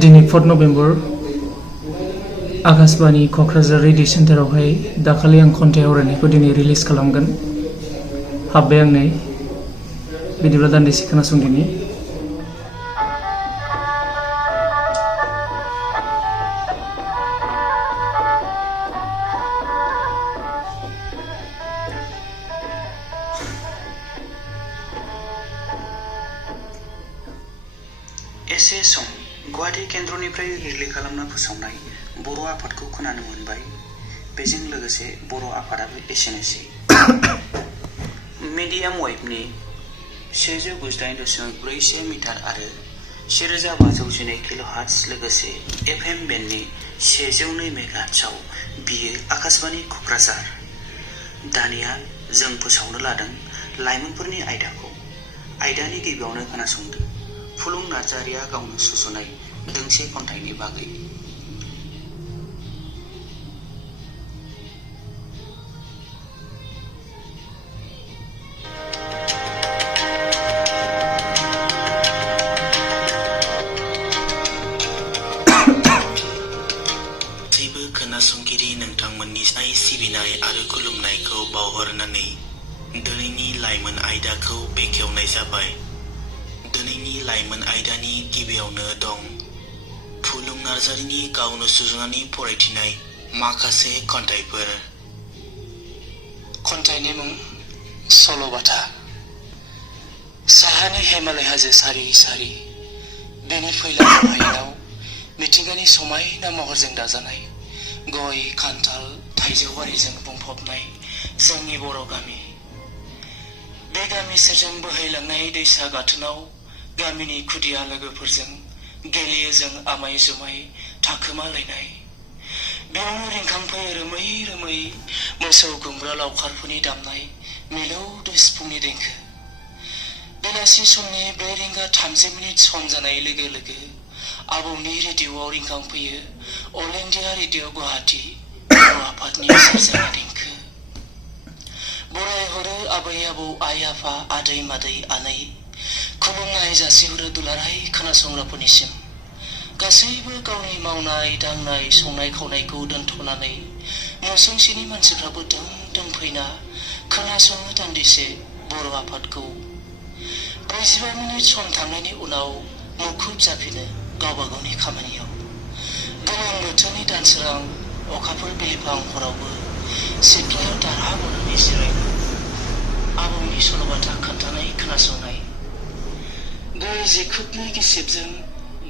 दिनै 4 November Akashvani Kokrajhar radio सेन्टारावहाय दाखालि आं खन्थाइ आवरायनायखौ दिनै रिलिज खालामगोन हाबबाय आं नै बिदिब्ला दान्दिसे खोनासंदिनि एसे सम गुवाहाटी केन्द्रनिफ्राय रिलिज खालामना फोसावनाय बर' आफादखौ खोनानो मोनबाय। बेजों लोगोसे बर' आफादाबो एसेनोसै। मिडियाम वेभनि 198.41 मिटार आरो 1512 किल'हार्ट्ज लोगोसे FM बेन्डनि 102 मेगाहार्ट्जआव बियो आकाशबाणी क'क्राझार। दानिया जों फोसावनो लादों लाइमोनफोरनि आयदाखौ। आयदानि गिबियावनो खोनासंदो फुलुं नार्जारिया गावनो सुजुनाय दोंसे खन्थाइनि बागै। गासैबो खोनासंगिरि नोंथांमोननि सिबिनाय आरो खुलुमनायखौ बावहरनानै दिनैनि लाइमोन आयदाखौ बेखेवनाय जाबाय। दिनैनि लाइमोन आयदानि गिबियावनो दं फुलुं नार्जारिनि गावनो सुजुनानै फरायथिनाय माखासे खन्थाइफोर। खन्थाइनि मुं सल'बाथा। साहानि हिमालय हाजो सारि सारि बेनि फैलाव हायेनाव मिथिंगानि समायना महरजों दाजानाय गय खान्थाल थाइजौ बारिजों बुंफबनाय जोंनि बर' गामि। बे गामि सेरजों बोहैलांनाय दैसा गाथोनाव गामिनि खुदिया लोगोफोरजों गेलेयो जों आमाय जुमाय थाखोमालायनाय। बेयावनो रिंखांफैयो रोमै रोमै मोसौ गुमग्रा लावखारफोरनि दामनाय मिलौदो सिफुंनि देंखो। बेलासि समनि 4:30 सम जानाय लोगो लोगो आबौनि रेडिअ'आव रिंखांफैयो अल इन्डिया रेडिअ गुवाहाटी बर' आफादनि सेरजानि देंखो। बरायहरो आबै आबौ आइ आफा आदै मादै आनै खुलुमनाय जासिहरो दुलाराय खोनासंग्राफोरनिसिम। गासैबो गावनि मावनाय दांनाय संनाय खावनायखौ दोनथ'नानै नसुंसेनि मानसिफ्राबो दों दों फैना खोनासङो दान्दिसे बर' आफादखौ। 45 मिनिट सम थांनायनि उनाव मुखुब जाफिनो गावबा गावनि खामानियाव। गोलोम बोथोरनि दानसोरां अखाफोर बिलिफां हरावबो सिथ्लायाव दारहा बनानै जिरायना आबौनि सल'बाथा खोन्थानाय खोनासंनाय। गय जिखुबनि गिसिबजों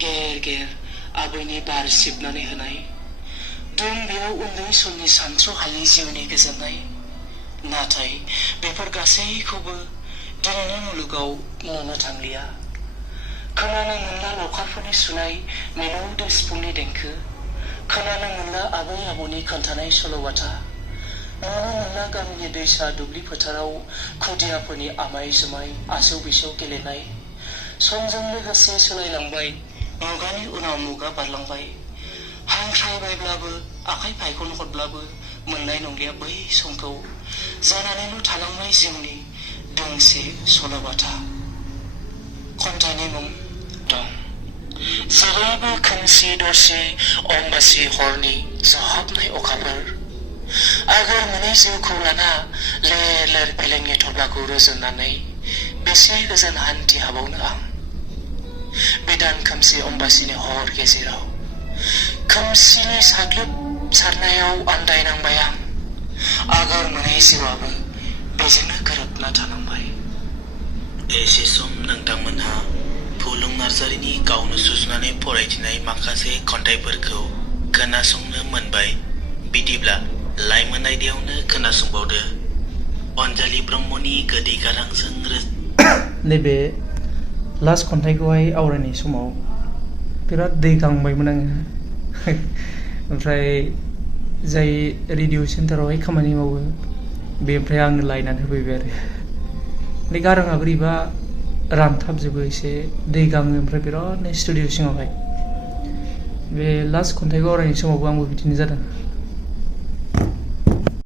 गेर गेर आबैनि बार सिबनानै होनाय। दं बेयाव उन्दै समनि सानथ्र'हायै जिउनि गोजोननाय। नाथाय बेफोर गासैखौबो दिनैनि मुलुगाव नुनो थांलिया। खोनानो मोनला लावखारफोरनि सुनाय मिलौदो सिफुंनि देंखो। खोनानो मोनला आबै आबौनि खोन्थानाय सल'बाथा। नुनो मोनला गामिनि दैसा दुब्लि फोथाराव खुदियाफोरनि आमाय जुमाय आसौ बिसौ गेलेनाय। समजों लोगोसे सोलायलांबाय मुगानि उनाव मुगा बारलांबाय। हांख्रायबायब्लाबो आखाइ फायखन हरब्लाबो मोननाय नंलिया बै समखौ। जानानैल' थालांबाय जिउनि दोंसे सल'बाथा। खन्थाइनि मुं दं जेरैबो खोमसि दरसे अम्बासि हरनि जाहाबनाय अखाफोर। आगोर मोनै जिउखौ लाना लेर लेर फेलेंनि थब्लाखौ रुजुननानै बेसे गोजान हान्थि हाबावनो आं। बे दान खोमसि अम्बासिनि हर गेजेराव खोमसिनि साग्लोबसारनायाव आन्दायनांबाय आं। आगोर मोनै जिउआबो बेजोंनो गोरोबना थानांबाय। एसे सम नोंथांमोनहा फुलुं नार्जारिनि गावनो सुजुनानै फरायथिनाय माखासे खन्थाइफोरखौ खोनासंनो मोनबाय। बिदिब्ला लाइमोन आयदायावनो खोनासंबावदो अनजालि ब्रह्मनि गोदै गारांजों नैबे लास्ट खन्थाइखौहाय आवरायनाय समाव बिराद दै गांबायमोन आङो। ओमफ्राय जाय रेडिअ सेन्टारावहाय खामानि मावो बेनिफ्राय आंनो लायनानै होफैबाय आरो बे गाराङा बोरैबा रानथाबजोबो एसे दै गाङो ओमफ्राय बिरादनो स्टुडिअ सिङावहाय। बे लास्ट खन्थाइखौ आवरायनाय समावबो आंबो बिदिनो जादों।